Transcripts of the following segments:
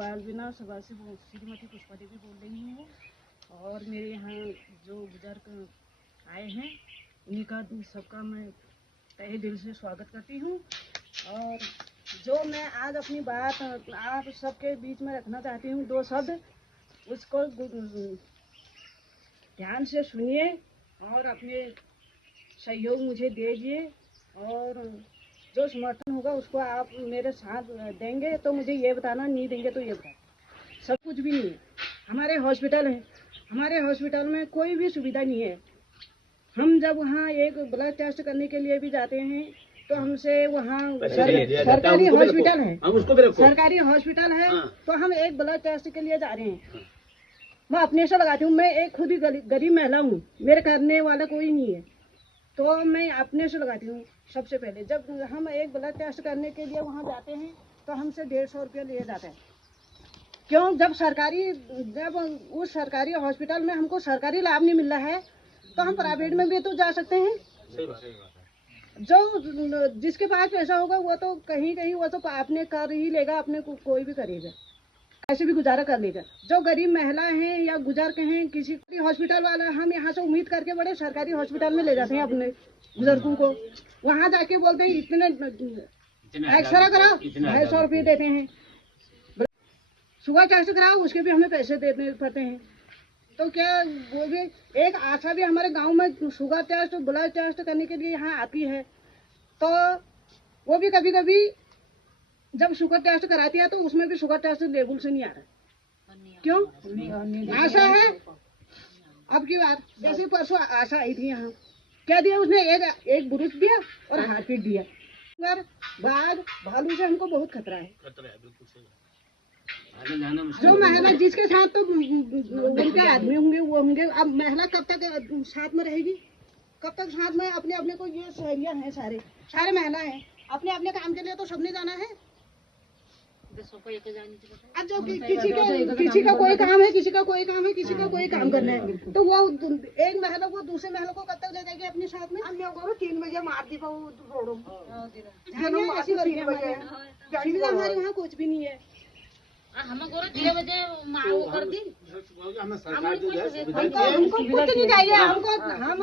ग्वाल बिना सभा से श्रीमती पुष्पा देवी बोल रही हूँ। और मेरे यहाँ जो बुजुर्ग आए हैं उन्हीं का सबका मैं तहे दिल से स्वागत करती हूँ। और जो मैं आज अपनी बात आप सबके बीच में रखना चाहती हूँ, 2 शब्द, उसको ध्यान से सुनिए और अपने सहयोग मुझे दीजिए। और जो समर्थन होगा उसको आप मेरे साथ देंगे तो मुझे ये बताना, नहीं देंगे तो ये बताना। सब कुछ भी नहीं है। हमारे हॉस्पिटल है, हमारे हॉस्पिटल में कोई भी सुविधा नहीं है। हम जब वहाँ एक ब्लड टेस्ट करने के लिए भी जाते हैं तो हमसे वहाँ सरकारी हॉस्पिटल है, सरकारी हॉस्पिटल है, तो हम एक ब्लड टेस्ट के लिए जा रहे हैं। मैं अपने से लगाती हूँ, मैं एक खुद ही गरीब महिला हूँ, मेरे करने वाला कोई नहीं है, तो मैं अपने से लगाती हूँ। सबसे पहले जब हम एक ब्लड टेस्ट करने के लिए वहाँ जाते हैं तो हमसे 150 रुपया लिए जाते हैं। क्यों? जब उस सरकारी हॉस्पिटल में हमको सरकारी लाभ नहीं मिल रहा है तो हम प्राइवेट में भी तो जा सकते हैं। जो जिसके पास पैसा होगा वो तो कहीं कहीं वो तो अपने कर ही लेगा, अपने को कोई भी करेगा, ऐसे भी गुजारा कर लेगा। जो गरीब महिला हैं या गुजर के हैं, किसी हॉस्पिटल वाला हम यहाँ से उम्मीद करके बड़े सरकारी हॉस्पिटल में ले जाते हैं अपने बुजुर्गों को। वहाँ जाके बोलते हैं इतने एक्सरा कराओ, 250 रुपये देते हैं। शुगर टेस्ट कराओ, उसके भी हमें पैसे देने पड़ते हैं। तो क्या वो भी एक आशा भी हमारे गांव में शुगर टेस्ट ब्लड टेस्ट करने के लिए यहाँ आती है, तो वो भी कभी कभी जब शुगर टेस्ट कराती है तो उसमें भी शुगर टेस्ट लेवल से नहीं आ रहा। क्यों? आशा है। अब की बात जैसे परसों आशा आई थी यहाँ, क्या दिया उसने? एक बुरुश दिया और हार्पिक दिया। मगर बाघ भालू से हमको बहुत खतरा है। जो महिला जिसके साथ तो उनके आदमी होंगे वो होंगे। अब महिला कब तक साथ में रहेगी? कब तक साथ में? अपने अपने को ये सहेलियां हैं, सारे महिला हैं, अपने अपने काम के लिए तो सबने जाना है। अब जो किसी का कोई काम है, किसी का कोई काम है, किसी का कोई काम करना है, तो वो एक महिला को दूसरे महिला को कब तक ले जाएगी अपने साथ में? 3 बजे मार दी ऐसी हमारे वहाँ कुछ भी नहीं है। हमको 3 बजे कर दी, हमको कुछ नहीं चाहिए। हमको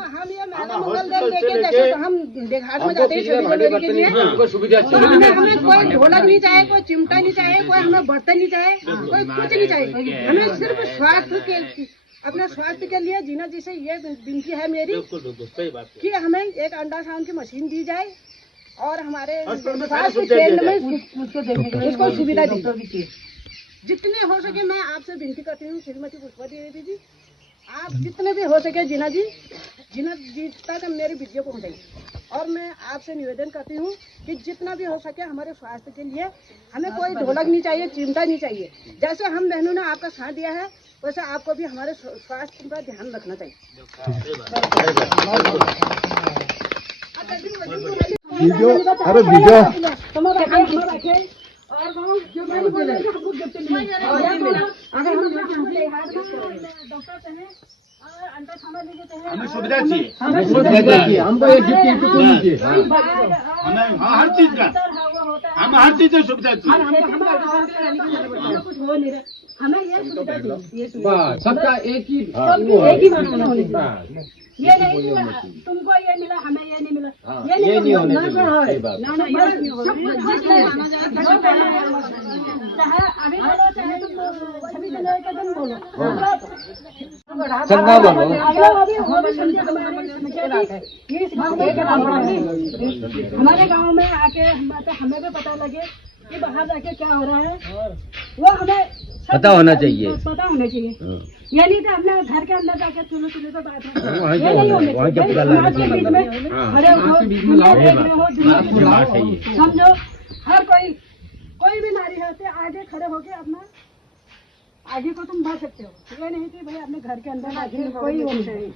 हम ये मंगल देव लेके जैसे हम देहात में जाते हैं डिलीवरी के लिए, हमें कोई ढोलक नहीं चाहिए, कोई चिमटा नहीं चाहिए, कोई हमें बर्तन नहीं चाहिए, कोई कुछ नहीं चाहिए। हमें सिर्फ स्वास्थ्य के, अपने स्वास्थ्य के लिए जीना। जिसे ये विनती है मेरी कि हमें एक अल्ट्रासाउंड की मशीन दी जाए और हमारे स्वास्थ्य केंद्र में उसको सुविधा दी। जितने हो सके मैं आपसे विनती करती हूँ श्रीमती पुष्पा देवी जी, आप जितने भी हो सके जिना जी तक मेरी वीडियो पहुँचाइए। और मैं आपसे निवेदन करती हूँ कि जितना भी हो सके हमारे स्वास्थ्य के लिए हमें कोई ढोलक नहीं चाहिए, चिमटा नहीं चाहिए। जैसे हम बहनों ने आपका साथ दिया है वैसे आपको भी हमारे स्वास्थ्य का ध्यान रखना चाहिए। और जो मैंने बोला कि हम लोग डॉक्टर हैं और अल्ट्रासाउंड लेते हैं, हमें सुविधा चाहिए, हमको एक चाहिए, हमें हर चीज का, हम हर चीज की सुविधा चाहिए। कुछ हो नहीं रहा, हमें ये सुविधा चाहिए। सबका एक ही मानना होनी चाहिए। ये नहीं तुमको ये मिला, हमें ये नहीं मिला, ये नहीं होना चाहिए। चाहे अभी बोलो, चाहे तुम 26 जनवरी के दिन बोलो, हमारे गांव में आके हमें भी पता लगे कि बाहर जाके क्या हो रहा है वो हमें पता होना चाहिए, पता होना चाहिए। ये नहीं तो अपने घर के अंदर जाके चुनो पे बात है, ये नहीं होना चाहिए। समझो हर कोई भी नारी है तो आगे खड़े होके अपना आगे को तुम बढ़ सकते हो। ये नहीं कि भाई अपने घर के अंदर कोई होना चाहिए।